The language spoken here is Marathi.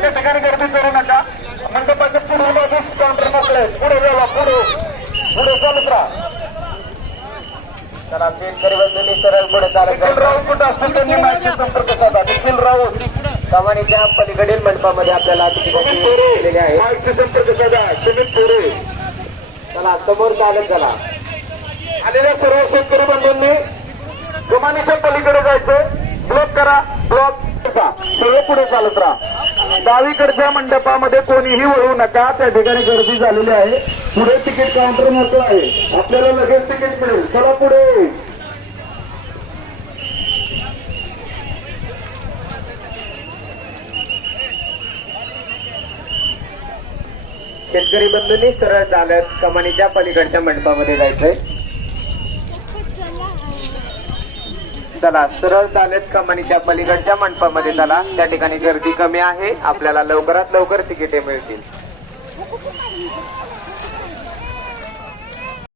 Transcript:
त्या ठिकाणी गर्दी करू नका. मंडपाच्या पुढे बाजूस काउंटर मोकळे. आहेत. पुढे जावा पुढे. पुढे चालत राहा सरळ पुढे चालत कुठं असतील त्यांनी माहिती संपर्क साधा निखिल राऊत. कमानीच्या पलीकडील मंडपामध्ये आपल्याला सुमित तिकीट थोरे दिलेले आहे माहिती संपर्क साधा सुमित थोरे चला समोर चालत चला. आलेल्या सर्व शेतकरी बंधूंनी कमानीच्या पलीकडे जायचं ब्लॉक करा. ब्लॉक सगळं पुढे चालत राहा. डावीकडच्या मंडपामध्ये कोणीही वळू नका. त्या ठिकाणी गर्दी झालेली आहे. पुढे तिकीट काउंटर मोठं आहे. आपल्याला लगेच तिकीट मिळेल. चला पुढे. शेतकरी बंधूंनी सरळ चालत कमानीच्या पलीकडच्या मंडपामध्ये जायचंय. चला सरळ चालत कमानीच्या पलीकडच्या मंडपामध्ये चला. त्या ठिकाणी गर्दी कमी आहे. आपल्याला लवकरात लवकर तिकिटे मिळतील.